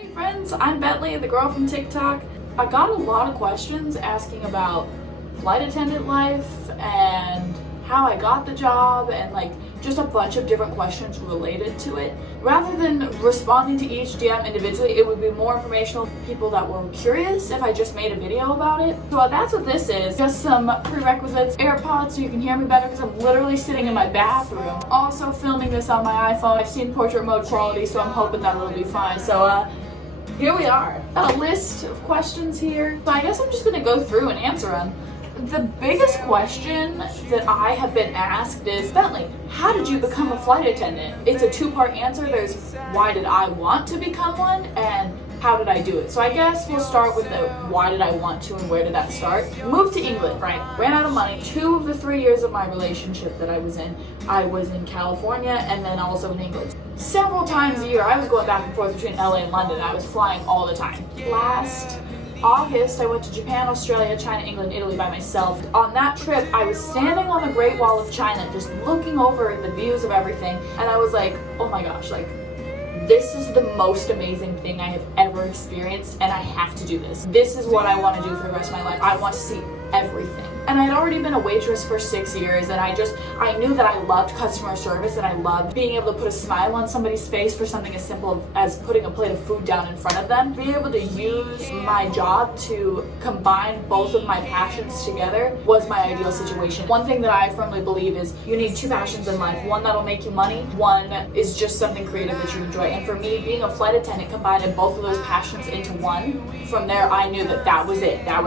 Hey friends, I'm Bentley, the girl from TikTok. I got a lot of questions asking about flight attendant life and how I got the job and just a bunch of different questions related to it. Rather than responding to each DM individually, it would be more informational for people that were curious if I just made a video about it. So that's what this is. Just some prerequisites. AirPods so you can hear me better because I'm literally sitting in my bathroom. Also filming this on my iPhone. I've seen portrait mode quality, so I'm hoping that it'll be fine. So here we are. Got a list of questions here. So I guess I'm just gonna go through and answer them. The biggest question that I have been asked is, Bentley, how did you become a flight attendant? It's a two-part answer. There's why did I want to become one and how did I do it? So I guess we'll start with the why did I want to and where did that start? Moved to England, right? Ran out of money. 2 of the 3 years of my relationship that I was in California and then also in England. Several times a year, I was going back and forth between LA and London. I was flying all the time. Last August, I went to Japan, Australia, China, England, Italy by myself. On that trip, I was standing on the Great Wall of China, just looking over the views of everything, and I was like, oh my gosh, this is the most amazing thing I have ever experienced, and I have to do this. This is what I want to do for the rest of my life. I want to see everything. And I'd already been a waitress for 6 years, and I knew that I loved customer service and I loved being able to put a smile on somebody's face for something as simple as putting a plate of food down in front of them. Being able to use my job to combine both of my passions together was my ideal situation. One thing that I firmly believe is you need 2 passions in life. One that'll make you money, one is just something creative that you enjoy. And for me, being a flight attendant combined both of those passions into one. From there, I knew that was it. That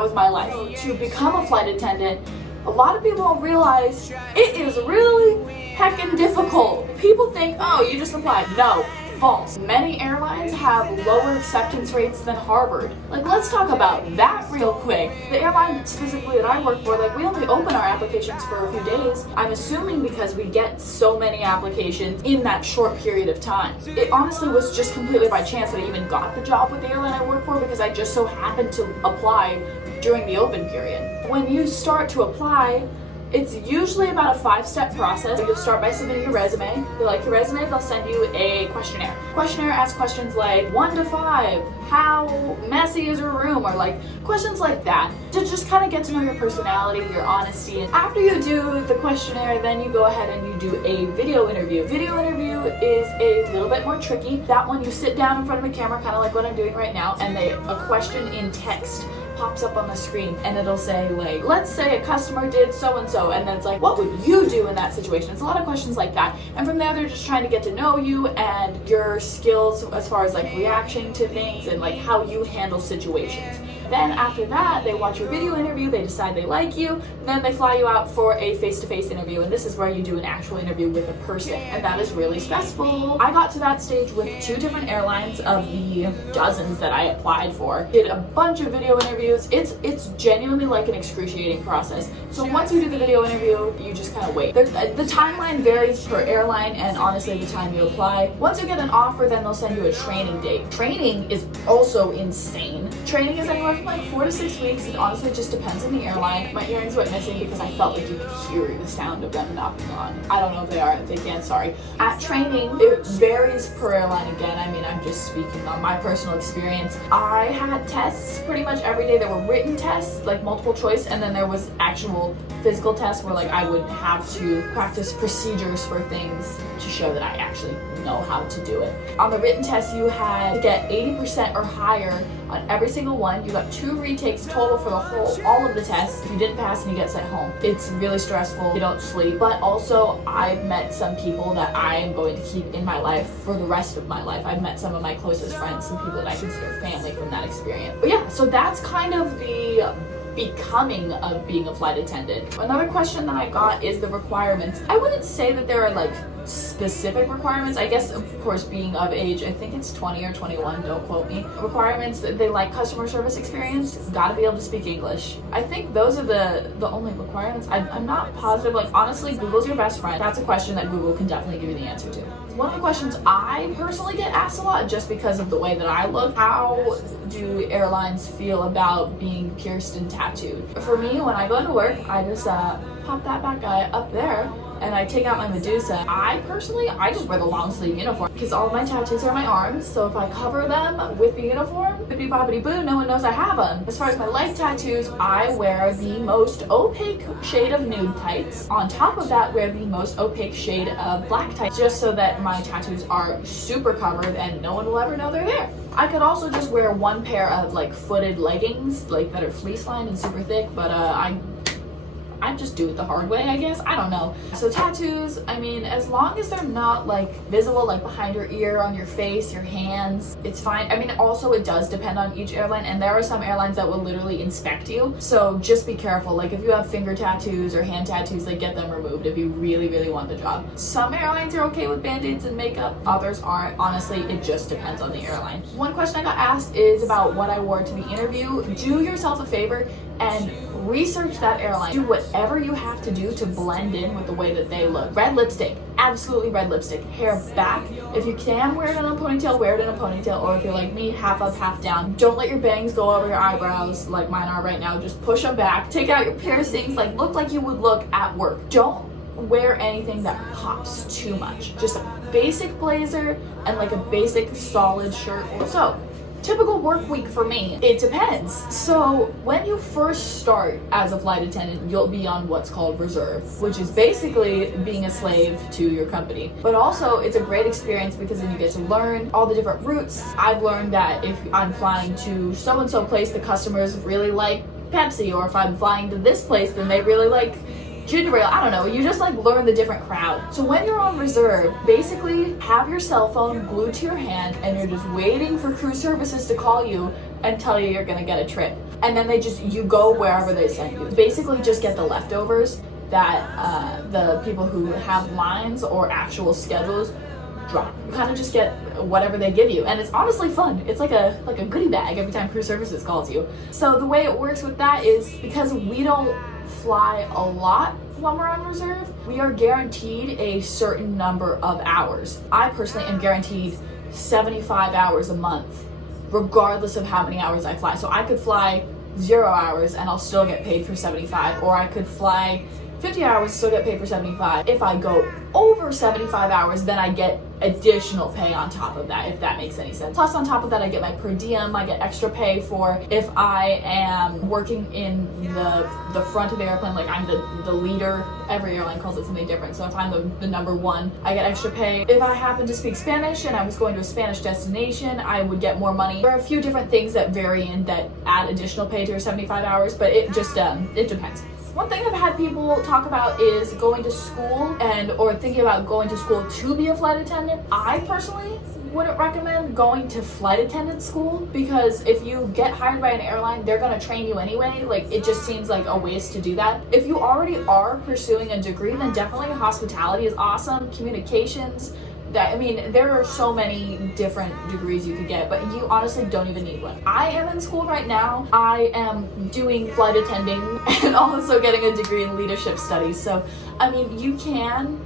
was my life. To become a flight attendant, a lot of people don't realize it is really heckin' difficult. People think, oh, you just applied. No, false. Many airlines have lower acceptance rates than Harvard. Let's talk about that real quick. The airline specifically that I work for, we only open our applications for a few days. I'm assuming because we get so many applications in that short period of time. It honestly was just completely by chance that I even got the job with the airline I work for because I just so happened to apply during the open period. When you start to apply, it's usually about a 5-step process. You'll start by submitting your resume. If they like your resume, they'll send you a questionnaire. Questionnaire asks questions like 1 to 5, how messy is your room, or questions like that to just kind of get to know your personality, your honesty. And after you do the questionnaire, then you go ahead and you do a video interview. Video interview is a little bit more tricky. That one you sit down in front of a camera, kind of like what I'm doing right now, and a question in text pops up on the screen and it'll say let's say a customer did so and so, and then it's what would you do in that situation? It's a lot of questions like that, and from there they're just trying to get to know you and your skills as far as reaction to things and how you handle situations. Then after that, they watch your video interview, they decide they like you, then they fly you out for a face-to-face interview, and this is where you do an actual interview with a person, and that is really stressful. I got to that stage with 2 different airlines of the dozens that I applied for. Did a bunch of video interviews. It's genuinely an excruciating process. So once you do the video interview, you just kind of wait. The timeline varies per airline, and honestly the time you apply. Once you get an offer, then they'll send you a training date. Training is also insane. Training is anywhere from 4 to 6 weeks. It honestly just depends on the airline. My earrings went missing because I felt you could hear the sound of them knocking on. I don't know if they are, if they can, sorry. At training, it varies per airline again. I'm just speaking on my personal experience. I had tests pretty much every day. There were written tests, multiple choice, and then there was actual physical tests where I would have to practice procedures for things to show that I actually know how to do it. On the written test, you had to get 80% or higher on every single one. You got 2 retakes total for all of the tests. If you didn't pass, and you get sent home. It's really stressful. You don't sleep. But also, I've met some people that I am going to keep in my life for the rest of my life. I've met some of my closest friends, some people that I consider family from that experience. But yeah, so that's kind of the becoming of being a flight attendant. Another question that I got is the requirements. I wouldn't say that there are specific requirements. I guess, of course, being of age, I think it's 20 or 21, don't quote me. Requirements, they like customer service experience, gotta be able to speak English. I think those are the only requirements. I'm not positive. Honestly, Google's your best friend. That's a question that Google can definitely give you the answer to. One of the questions I personally get asked a lot, just because of the way that I look, how do airlines feel about being pierced and tattooed? For me, when I go into work, I just pop that bad guy up there and I take out my Medusa, I just wear the long sleeve uniform because all of my tattoos are on my arms, so if I cover them with the uniform, bippity boppity boo, no one knows I have them. As far as my leg tattoos, I wear the most opaque shade of nude tights. On top of that, wear the most opaque shade of black tights, just so that my tattoos are super covered and no one will ever know they're there. I could also just wear one pair of like footed leggings, like that are fleece lined and super thick, but I just do it the hard way, I guess. I don't know. So tattoos, I mean, as long as they're not like visible, like behind your ear, on your face, your hands, it's fine. I mean, also it does depend on each airline, and there are some airlines that will literally inspect you. So just be careful. Like if you have finger tattoos or hand tattoos, like get them removed if you really, really want the job. Some airlines are okay with band-aids and makeup, others aren't. Honestly, it just depends on the airline. One question I got asked is about what I wore to the interview. Do yourself a favor and research that airline. Do whatever you have to do to blend in with the way that they look. Red lipstick, absolutely red lipstick. Hair back. If you can wear it in a ponytail, wear it in a ponytail, or if you're like me, half up, half down. Don't let your bangs go over your eyebrows like mine are right now. Just push them back. Take out your piercings, like look like you would look at work. Don't wear anything that pops too much. Just a basic blazer and like a basic solid shirt. So typical work week for me, it depends. So when you first start as a flight attendant, you'll be on what's called reserve, which is basically being a slave to your company. But also it's a great experience because then you get to learn all the different routes. I've learned that if I'm flying to so-and-so place, the customers really like Pepsi, or if I'm flying to this place, then they really like ginger ale. I don't know, you just like learn the different crowd. So when you're on reserve, basically have your cell phone glued to your hand and you're just waiting for crew services to call you and tell you you're gonna get a trip. And then you go wherever they send you. Basically just get the leftovers that the people who have lines or actual schedules drop. You kind of just get whatever they give you, and it's honestly fun. It's like a goodie bag every time crew services calls you. So the way it works with that is because we don't fly a lot when we're on reserve, we are guaranteed a certain number of hours. I personally am guaranteed 75 hours a month, regardless of how many hours I fly. So I could fly 0 hours and I'll still get paid for 75, or I could fly 50 hours, still get paid for 75. If I go over 75 hours, then I get additional pay on top of that, if that makes any sense. Plus on top of that, I get my per diem, I get extra pay for if I am working in the front of the airplane, like I'm the leader. Every airline calls it something different. So if I'm the number one, I get extra pay. If I happen to speak Spanish and I was going to a Spanish destination, I would get more money. There are a few different things that vary and that add additional pay to your 75 hours, but it just, it depends. One thing I've had people talk about is going to school or thinking about going to school to be a flight attendant. I personally wouldn't recommend going to flight attendant school because if you get hired by an airline, they're gonna train you anyway. Like it just seems like a waste to do that. If you already are pursuing a degree, then definitely hospitality is awesome. Communications. I mean, there are so many different degrees you could get, but you honestly don't even need one. I am in school right now. I am doing flight attending and also getting a degree in leadership studies. So, I mean, you can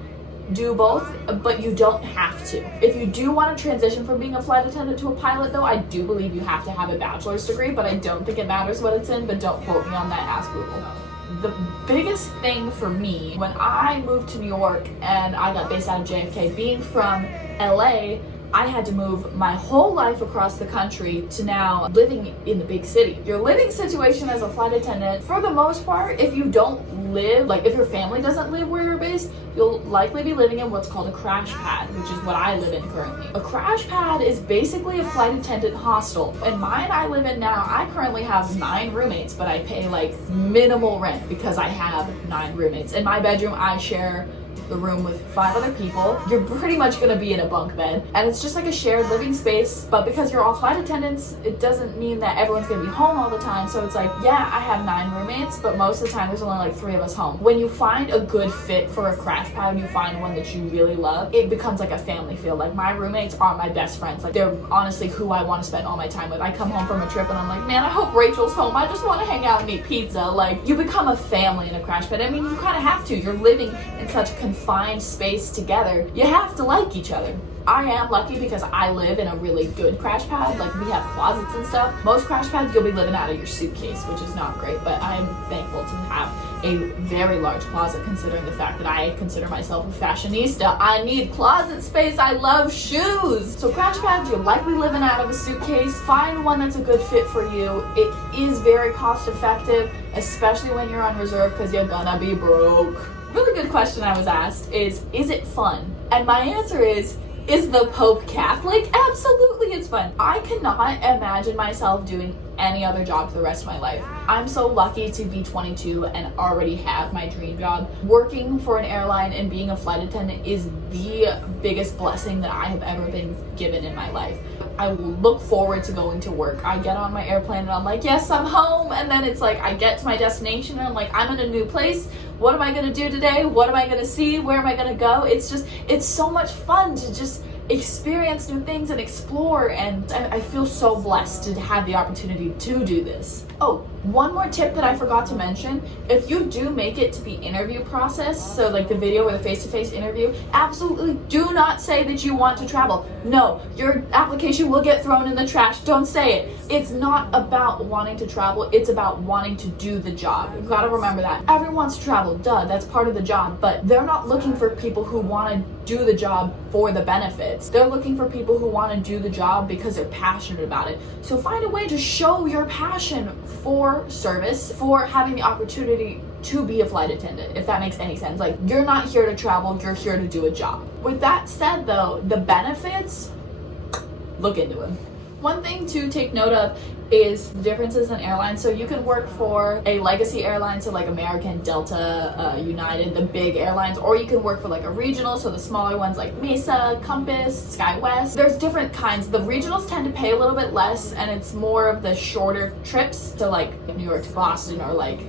do both, but you don't have to. If you do want to transition from being a flight attendant to a pilot, though, I do believe you have to have a bachelor's degree, but I don't think it matters what it's in, but don't quote me on that, ask Google. The biggest thing for me when I moved to New York and I got based out of JFK, being from LA, I had to move my whole life across the country to now living in the big city. Your living situation as a flight attendant, for the most part, if you don't live, like if your family doesn't live where you're based, you'll likely be living in what's called a crash pad, which is what I live in currently. A crash pad is basically a flight attendant hostel. In mine I live in now, I currently have 9 roommates, but I pay like minimal rent because I have 9 roommates. In my bedroom, I share the room with 5 other people. You're pretty much gonna be in a bunk bed, and it's just like a shared living space. But because you're all flight attendants, it doesn't mean that everyone's gonna be home all the time. So it's like, yeah, I have 9 roommates, but most of the time there's only like 3 of us home. When you find a good fit for a crash pad, and you find one that you really love, it becomes like a family feel. Like my roommates are my best friends. Like they're honestly who I want to spend all my time with. I come home from a trip and I'm like, man, I hope Rachel's home. I just want to hang out and eat pizza. Like you become a family in a crash pad. I mean, you kind of have to. You're living in such a confined space together. You have to like each other. I am lucky because I live in a really good crash pad. Like, we have closets and stuff. Most crash pads, you'll be living out of your suitcase, which is not great, but I'm thankful to have a very large closet considering the fact that I consider myself a fashionista. I need closet space. I love shoes. So crash pads, you're likely living out of a suitcase. Find one that's a good fit for you. It is very cost effective, especially when you're on reserve because you're gonna be broke. Really good question I was asked is it fun? And my answer is the Pope Catholic? Absolutely it's fun. I cannot imagine myself doing any other job for the rest of my life. I'm so lucky to be 22 and already have my dream job. Working for an airline and being a flight attendant is the biggest blessing that I have ever been given in my life. I look forward to going to work. I get on my airplane and I'm like, yes, I'm home. And then it's like, I get to my destination and I'm like, I'm in a new place. What am I gonna do today? What am I gonna see? Where am I gonna go? It's so much fun to just experience new things and explore, and I feel so blessed to have the opportunity to do this. Oh, one more tip that I forgot to mention. If you do make it to the interview process, so like the video or the face-to-face interview, absolutely do not say that you want to travel. No, your application will get thrown in the trash. Don't say it. It's not about wanting to travel, it's about wanting to do the job. You gotta remember that. Everyone wants to travel, duh, that's part of the job, but they're not looking for people who want to do the job for the benefits. They're looking for people who want to do the job because they're passionate about it. So find a way to show your passion for service, for having the opportunity to be a flight attendant, if that makes any sense. Like, you're not here to travel, you're here to do a job. With that said though, the benefits, look into them. One thing to take note of is the differences in airlines. So you can work for a legacy airline, so like American, Delta, United, the big airlines, or you can work for like a regional, so the smaller ones like Mesa, Compass, SkyWest. There's different kinds. The regionals tend to pay a little bit less, and it's more of the shorter trips to like New York to Boston, or like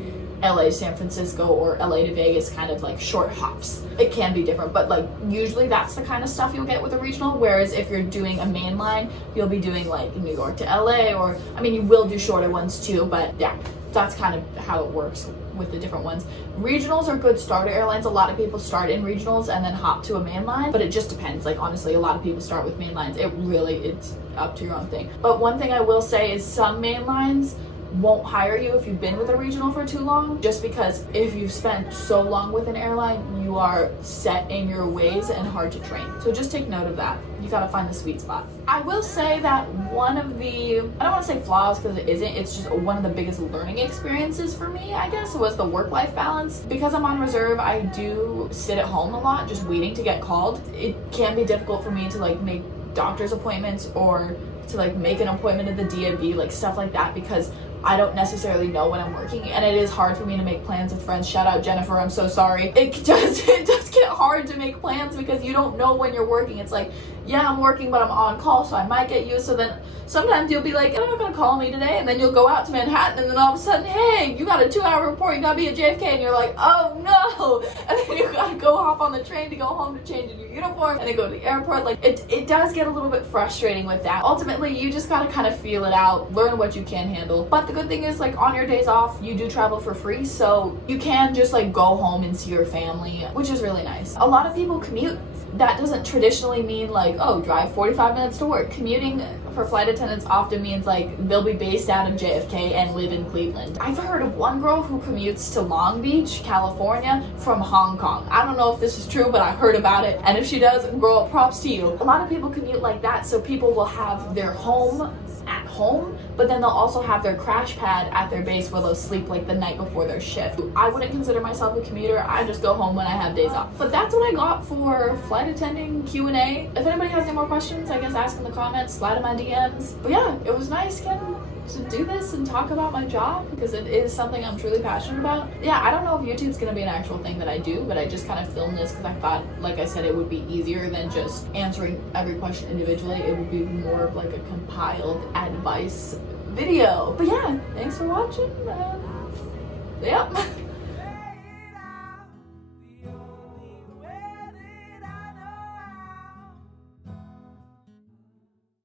LA to San Francisco, or LA to Vegas, kind of like short hops. It can be different, but like usually that's the kind of stuff you'll get with a regional, whereas if you're doing a main line, you'll be doing like New York to LA, or I mean, you will do shorter ones too, but yeah, that's kind of how it works with the different ones. Regionals are good starter airlines. A lot of people start in regionals and then hop to a main line, but it just depends. Like, honestly, a lot of people start with main lines. It's up to your own thing. But one thing I will say is some main lines won't hire you if you've been with a regional for too long, just because if you've spent so long with an airline, you are set in your ways and hard to train. So just take note of that. You gotta find the sweet spot. I will say that one of the, I don't want to say flaws because it isn't, it's just one of the biggest learning experiences for me, I guess, was the work-life balance. Because I'm on reserve, I do sit at home a lot just waiting to get called. It can be difficult for me to like make doctor's appointments or to like make an appointment at the DMV, like stuff like that, because I don't necessarily know when I'm working, and it is hard for me to make plans with friends. Shout out Jennifer, I'm so sorry. It does get hard to make plans because you don't know when you're working. It's like, yeah, I'm working, but I'm on call, so I might get you. So then sometimes you'll be like, you're not gonna call me today, and then you'll go out to Manhattan, and then all of a sudden, hey, you got a 2-hour report, you gotta be at JFK, and you're like, oh no, and then you gotta go hop on the train to go home to change in your uniform, and then go to the airport. Like, it does get a little bit frustrating with that. Ultimately, you just gotta kind of feel it out, learn what you can handle. But the good thing is, like, on your days off, you do travel for free, so you can just like go home and see your family, which is really nice. A lot of people commute. That doesn't traditionally mean like, oh, drive 45 minutes to work. Commuting for flight attendants often means like they'll be based out of JFK and live in Cleveland. I've heard of one girl who commutes to Long Beach, California from Hong Kong. I don't know if this is true, but I heard about it, and if she does, girl, props to you. A lot of people commute like that, so people will have their home at home, but then they'll also have their crash pad at their base where they'll sleep like the night before their shift. I wouldn't consider myself a commuter. I just go home when I have days off. But that's what I got for flight attending Q&A. If anybody has any more questions, I guess ask in the comments, slide in my DMs. But yeah, it was nice getting to do this and talk about my job because it is something I'm truly passionate about. Yeah, I don't know if YouTube's gonna be an actual thing that I do, but I just kind of filmed this because I thought, like I said, it would be easier than just answering every question individually. It would be more of like a compiled advice video. But yeah, thanks for watching. Yep.